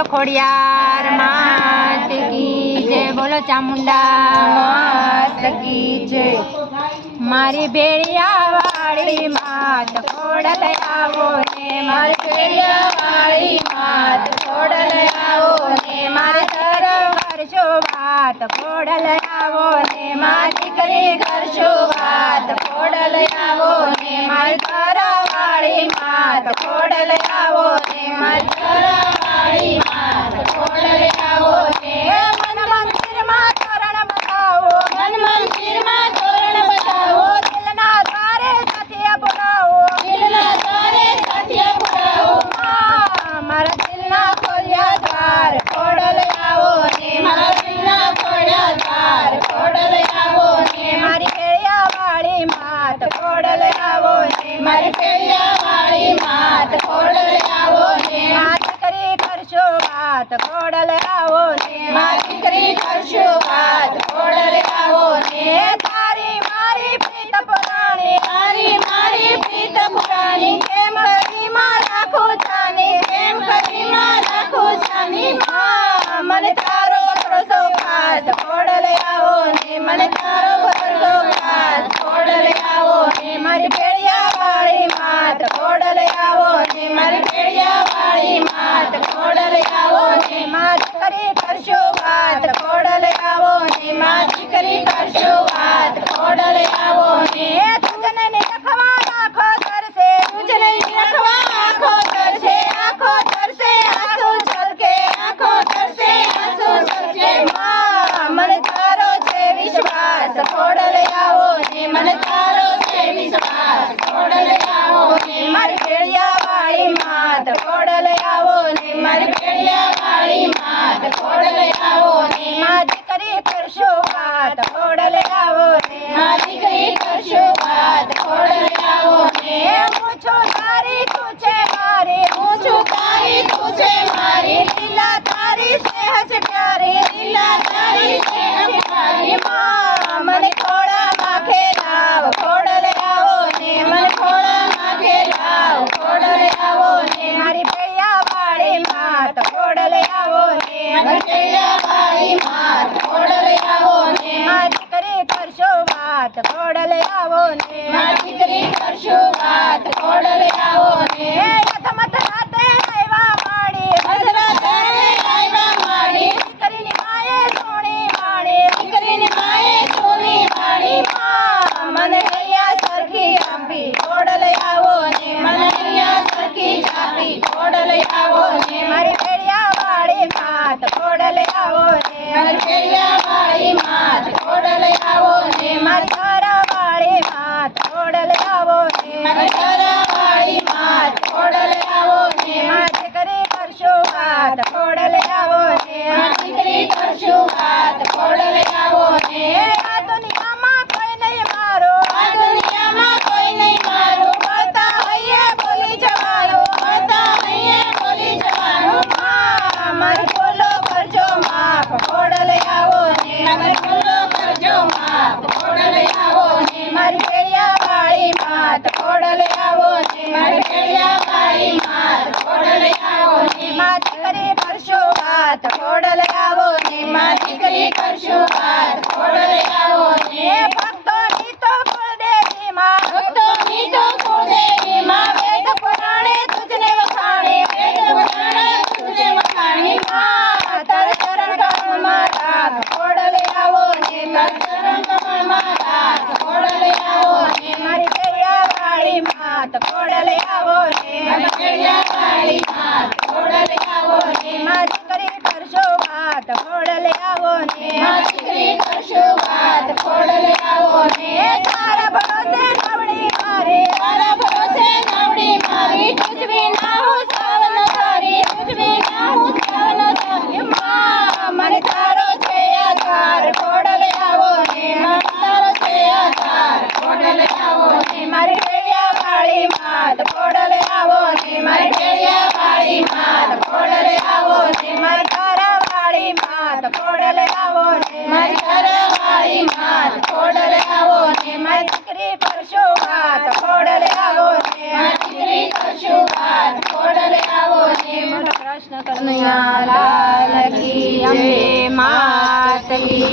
बोलो खोड़ियार मात की जय, बोलो चामुंडा मात की जय। मारी भेड़िया वाली मात खोड़ल आवो ने, मारी भेड़िया वाली मात खोड़ल आवो ने, मारे तरफ करशो बात खोड़ल आवो ने, मारी दीकरी करशो बात खोड़ल आवो ने, मारी तरफ वाली मात खोड़ल आवो ने, मारी तरफ वाली मात खोड़ल आवो ने। मन मंदिर में तोरण बताओ, मन मंदिर में तोरण बताओ, दिलना द्वारे सत्य बुलाओ, दिलना द्वारे सत्य बुलाओ। मारा दिलना खोलिया द्वार खोड़ल आवो ने, मारा दिलना खोलिया द्वार खोड़ल आवो ने, मारी भेड़िया वाली मात खोड़ल आवो ने, मारी भेड़िया वाली मात खोड़ल आवो ने, मात करी करशो बात खोड़ल आवो ने, मात करी करशो बात खोड़ल आवो ने। तारी मारी प्रीत पुरानी, तारी मारी प्रीत पुरानी, केम करी मां राखो जानी, केम करी मां राखो जानी। मन तारो भरोसो खास खोड़ल आवो ने, मन तारो भरोसो खास खोड़ल आवो ने, मारी भेड़िया वाली मात खोड़ल आवो ने, मारी भेड़िया वाली मात खोड़ल आवो ने, मात करी करशो बात खोड़ल आवो ने, मात करी करशो बात खोड़ल आवो ने। तुझने रखवा आँखो तर से, तुझने रखवा आँखो तर से, आँखो तर से आंसू छलके, आँखो तर से आंसू छलके। मन तारो छे विश्वास खोड़ल आवो ने, मन तारो छे विश्वास खोड़ल आवो ने, मारी भेड़िया वाली मात खोड़ल आवो ने, मारी भेड़िया वाली मात खोड़ल आवो ने, मां दीकरी करशो बात खोड़ल आवो ने, मां दीकरी करशो बात खोड़ल आवो ने। पूछो तारी तुझे मारी, पूछो तारी तुझे मारी, लीला तारी सेहज प्यारी, लीला तारी सेहज प्यारी। मां मन खोड़ा माखे लाव खोड़ल आवो ने, मन खोड़ा माखे लाव खोड़ल आवो ने, मारी भेड़िया वाली मात खोड़ल आवो ने, मारी भेड़िया वाली मात खोड़ल आवो ने, मां दीकरी करशो बात खोड़ल आवो ने, मां दीकरी करशो बात खोड़ल आवो ने। यथमत राते आयवा माड़ी, भद्राते आयवा माड़ी, दीकरी निमाए सोनी माड़ी, दीकरी निमाए सोनी माड़ी। मन हैया सरखी आंबी खोड़ल आवो ने, मन हैया सरखी चापी खोड़ल आवो ने, मारी भेड़िया वाली मात खोड़ल आवो ने, मारी भेड़िया वाली मात खोड़ल आवो ने, मारी घर वाली मात खोड़ल आवो ने, मारी घर वाली मात खोड़ल आवो ने, मात करी करशो बात खोड़ल आवो ने, मात करी करशो बात खोड़ल आवो ने। आ दुनिया में कोई नहीं मारो, आ दुनिया में कोई नहीं मारो, बोलता है बोली जवानो, बोलता है बोली जवानो। मन बोलो करजो माफ खोड़ल आवो ने, मन बोलो करजो माफ खोड़ल आवो ने, मारी भेड़िया वाली मात खोड़ल आवो ने, मारी भेड़िया वाली मात खोड़ल आवो ने, मात करी करशो बात खोड़ल आवो ने, मात करी करशो बात खोड़ल आवो ने। भक्तों नी तो कुलदेवी मां, भक्तों नी तो कुलदेवी मां, वेद पुराणे तुझने वखाणे, वेद पुराणे तुझने वखाणे। तर चरण कमल में राख खोड़ल आवो ने, तर चरण कमल में राख खोड़ल आवो ने, मारी भेड़िया वाली मात खोड़ल आवो ने, मारी भेड़िया वाली मात खोड़ल आवो ने, मां दीकरी करशो बात કૃષ્ણ કનૈયા લાલ કી, અંબે માત કી.